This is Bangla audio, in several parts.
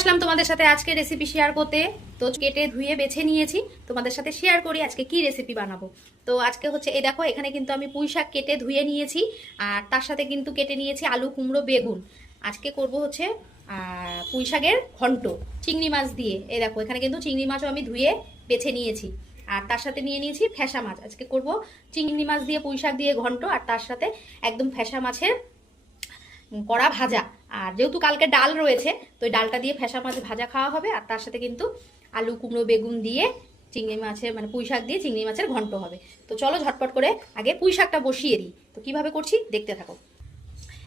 আসলাম তোমাদের সাথে আজকে রেসিপি শেয়ার করতে। তো কেটে ধুয়ে বেছে নিয়েছি। তোমাদের সাথে শেয়ার করি আজকে কি রেসিপি বানাবো। তো আজকে হচ্ছে এই দেখো, এখানে কিন্তু আমি পুঁই শাক কেটে ধুয়ে নিয়েছি। আর তার সাথে কিন্তু কেটে নিয়েছি আলু, কুমড়ো, বেগুন। আজকে করব হচ্ছে পুঁই শাকের ঘন্ট, চিংড়ি মাছ দিয়ে। এই দেখো, এখানে কিন্তু চিংড়ি মাছও আমি ধুয়ে বেছে নিয়েছি। আর তার সাথে নিয়ে নিয়েছি ফ্যাসা মাছ। আজকে করব চিংড়ি মাছ দিয়ে, পুঁই শাক দিয়ে ঘন্ট। আর তার সাথে একদম ফ্যাসা মাছের কড়া ভাজা। আর যেহেতু কালকে ডাল রয়েছে, তো ডালটা দিয়ে ফ্যাসা মাছ ভাজা খাওয়া হবে, আর তার সাথে কিন্তু আলু, কুমড়ো, বেগুন দিয়ে চিংড়ি মাছের মানে পুঁই শাক দিয়ে চিংড়ি মাছের ঘন্ট হবে। তো চলো ঝটপট করে আগে পুঁই শাকটা বসিয়ে দিই। তো কীভাবে করছি দেখতে থাকো।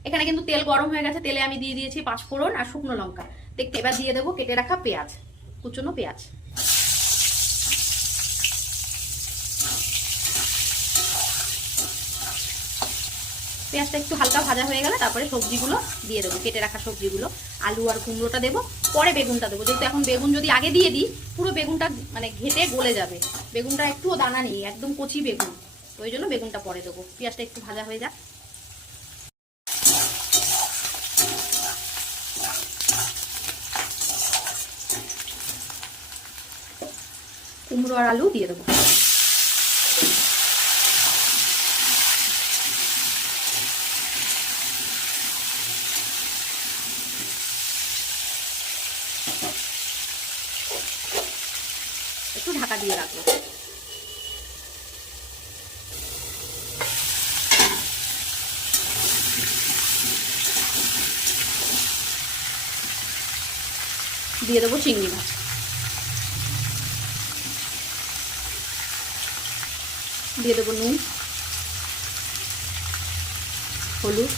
এখানে কিন্তু তেল গরম হয়ে গেছে, তেলে আমি দিয়ে দিয়েছি পাঁচ ফোড়ন আর শুকনো লঙ্কা। দেখতে, এবার দিয়ে দেবো কেটে রাখা পেঁয়াজ, কুচনো পেঁয়াজ। পেঁয়াজটা একটু হালকা ভাজা হয়ে গেলে তারপরে সবজিগুলো দিয়ে দেবো, কেটে রাখা সবজিগুলো। আলু আর কুমড়োটা দেবো, পরে বেগুনটা দেবো। যেহেতু এখন বেগুন যদি আগে দিয়ে দিই, পুরো বেগুনটা মানে ঘেটে গলে যাবে। বেগুনটা একটুও দানা নেই, একদম কচি বেগুন। ওই জন্য বেগুনটা পরে দেবো। পেঁয়াজটা একটু ভাজা হয়ে যাক। কুমড়ো আর আলু দিয়ে দেবো। ঢাকা দিয়ে রাখব। দিয়ে দেবো চিংড়ি মাছ। দিয়ে দেবো নুন হলুদ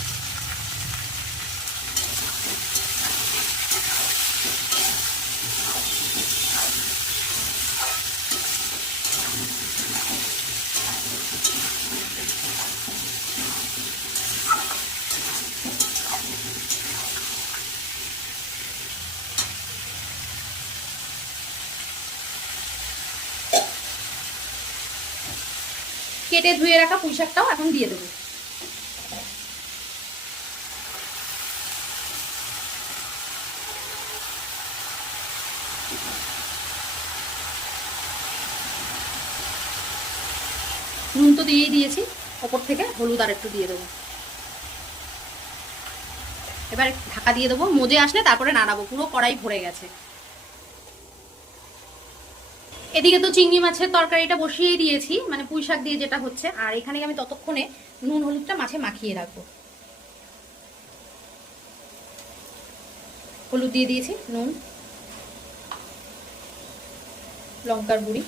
কেটে ধুয়ে রাখা পুঁই শাকটাও এখন দিয়ে দেবো। নুন তো দিয়েই দিয়েছি, ওপর থেকে হলুদ আর একটু দিয়ে দেবো। এবার ঢাকা দিয়ে দেবো, মজে আসলে তারপরে নাড়াবো, পুরো কড়াই ভরে গেছে। এদিকে তো চিংড়ি মাছের তরকারিটা বসিয়ে দিয়েছি মানে পুঁই শাক দিয়ে যেটা হচ্ছে। আর এখানে আমি ততক্ষণে নুন হলুদটা মাছে মাখিয়ে রাখব। হলুদ দিয়ে দিয়েছি, নুন, লঙ্কার গুঁড়ি।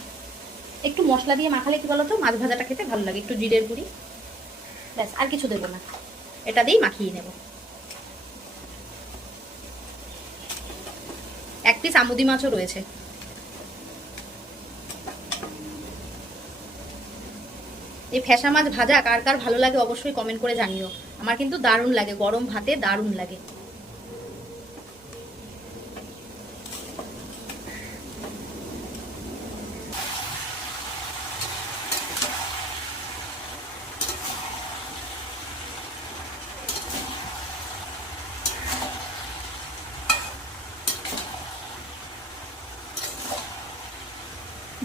একটু মশলা দিয়ে মাখালে কি বলতো, মাছ ভাজাটা খেতে ভালো লাগে, একটু জিরের গুঁড়ি। ব্যাস, আর কিছু দেবো না। এটা দিয়েই মাখিয়ে নেব। এক পিস আমুদি মাছও রয়েছে। এই ফ্যাসা মাছ ভাজা কার কার ভালো লাগে অবশ্যই কমেন্ট করে জানিও। আমার কিন্তু দারুণ লাগে, গরম ভাতে দারুণ লাগে।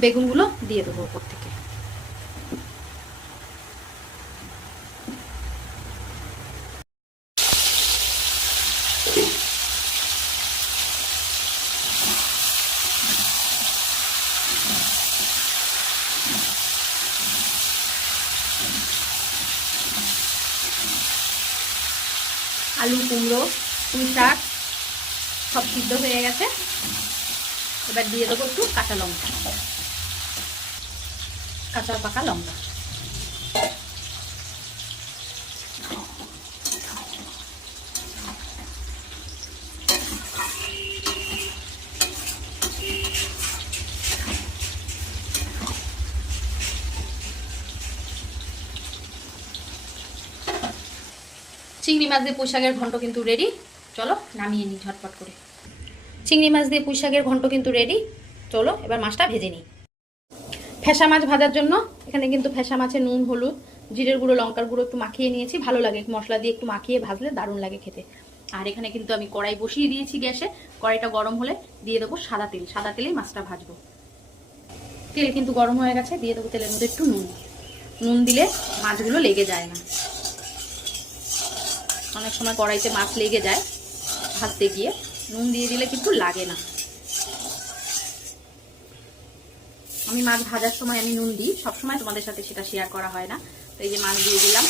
বেগুনগুলো দিয়ে দেবো ওপর থেকে। আলু, কুমড়ো, পুঁই শাক, সব সিদ্ধ হয়ে গেছে। এবার দিয়ে দেবো একটু কাঁচা লঙ্কা। কাঁচা পাকা লঙ্কা। চিংড়ি মাছ দিয়ে পুঁইশাকের ঘন্ট কিন্তু রেডি চলো, নামিয়ে নিই ঝটপট করে। চিংড়ি মাছ দিয়ে পুঁইশাকের ঘন্ট কিন্তু রেডি চলো, এবার মাছটা ভেজে নিই। ফ্যাসা মাছ ভাজার জন্য এখানে কিন্তু ফ্যাসা মাছে নুন, হলুদ, জিরের গুঁড়ো, লঙ্কার গুঁড়ো একটু মাখিয়ে নিয়েছি। ভালো লাগে, মশলা দিয়ে একটু মাখিয়ে ভাজলে দারুণ লাগে খেতে। আর এখানে কিন্তু আমি কড়াই বসিয়ে দিয়েছি গ্যাসে। কড়াইটা গরম হলে দিয়ে দেবো সাদা তেল। সাদা তেলেই মাছটা ভাজবো। তেল কিন্তু গরম হয়ে গেছে, দিয়ে দেবো তেলের মধ্যে একটু নুন। নুন দিলে মাছগুলো লেগে যায় না। অনেক সময় কড়াইতে মাছ লেগে যায় ভাজতে গিয়ে। নুন দিয়ে দিলে কিন্তু লাগে না। আমি মাছ ভাজার সময় আমি নুন দিই। সবসময় তোমাদের সাথে সেটা শেয়ার করা হয় না। তো এই যে মাছ দিয়ে দিলাম।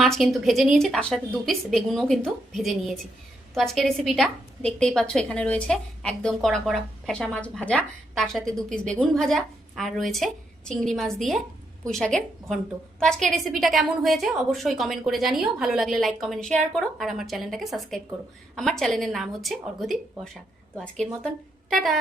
মাছ কিন্তু ভেজে নিয়েছি, তার সাথে দু পিস বেগুনও কিন্তু ভেজে নিয়েছি। তো আজকের রেসিপিটা দেখতেই পাচ্ছ, এখানে রয়েছে একদম কড়া কড়া ফ্যাসা মাছ ভাজা, তার সাথে দু পিস বেগুন ভাজা, আর রয়েছে চিংড়ি মাছ দিয়ে পুঁই শাকের ঘন্ট। তো আজকের রেসিপিটা কেমন হয়েছে অবশ্যই কমেন্ট করে জানিও, ভালো লাগলে লাইক কমেন্ট শেয়ার করো, আর আমার চ্যানেলটাকে সাবস্ক্রাইব করো। আমার চ্যানেলের নাম হচ্ছে অর্ঘদীপ বসাক। তো আজকের মতন, টাটা!